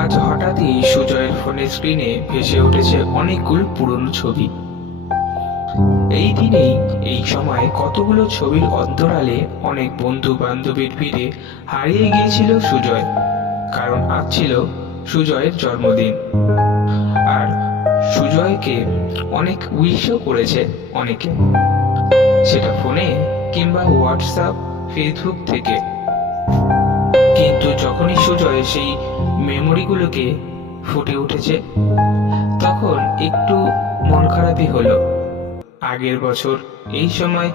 আজ হঠাৎই সুজয়ের ফোনের স্ক্রিনে ভেসে উঠেছে অনেকগুলো পুরনো ছবি। এই দিনেই, এই সময় কতগুলো ছবির অন্তরালে অনেক বন্ধু বান্ধবীর ভিড়ে হারিয়ে গিয়েছিল সুজয়, কারণ আজ ছিল সুজয়ের জন্মদিন। আর সুজয়কে অনেক উইশও করেছে অনেকে, সেটা ফোনে কিংবা হোয়াটসঅ্যাপ, ফেসবুক থেকে। যখনই সুজয় সেই মেমোরিগুলোকে ফুটে উঠেছে, তখন একটু মন খারাপই হলো। আগের বছর এই সময়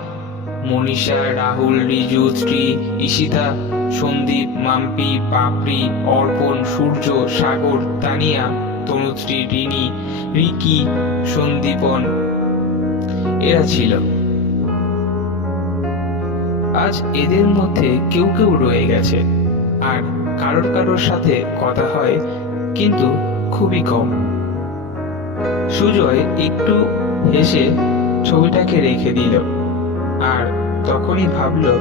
মনীষা, রাহুল, রিজু শ্রী ঈশিতা, সন্দীপ, মাম্পি, পাপড়ি, অর্পণ, সূর্য, সাগর, তানিয়া, তনুশ্রী, রিনি, রিকি, সন্দীপন, এরা ছিল। আজ এদের মধ্যে কেউ কেউ রয়ে গেছে। আর কারোর কারোর সাথে কথা হয়, কিন্তু খুবই কম। সুজয় একটু হেসে ছবিটাকে রেখে দিল আর তখনই ভাবলো,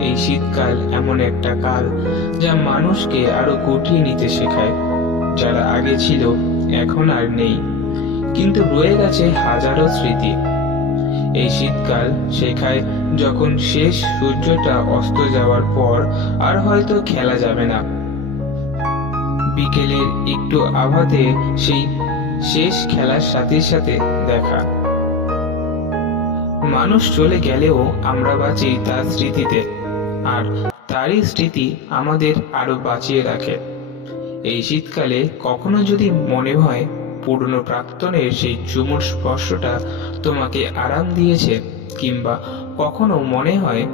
এই শীতকাল এমন একটা কাল যা মানুষকে আরও গুটিয়ে নিতে শেখায়। যারা আগে ছিল, এখন আর নেই। কিন্তু রয়ে গেছে হাজারো স্মৃতি। এই শীতকাল শেখায় যখন শেষ সূর্যটা অস্ত যাওয়ার পর আর হয়তো খেলা যাবে না। বিকেলের একটু আভাতে সেই শেষ খেলার সাথে সাথে দেখা। মানুষ চলে গেলেও আমরা বাঁচি তার স্মৃতিতে, আর তারই স্মৃতি আমাদের আরও বাঁচিয়ে রাখে। এই শীতকালে কখনো যদি মনে হয় পুরনো প্রাক্তনের সেই চুমুর স্পর্শটা তোমাকে আরাম দিয়েছে, কিংবা কখনো মনে হয়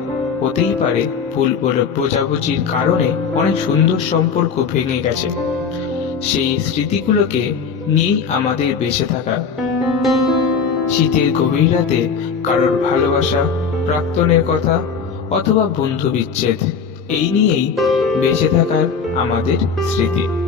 হতেই পারে ভুল বলে বোঝাবুঝির কারণে অনেক সুন্দর সম্পর্ক ভেঙে গেছে। সেই স্মৃতিগুলোকে নিয়েই আমাদের বেঁচে থাকা। শীতের গভীর রাতে কারোর ভালোবাসা, প্রাক্তনের কথা, অথবা বন্ধু বিচ্ছেদ, এই নিয়েই বেঁচে থাকার আমাদের স্মৃতি।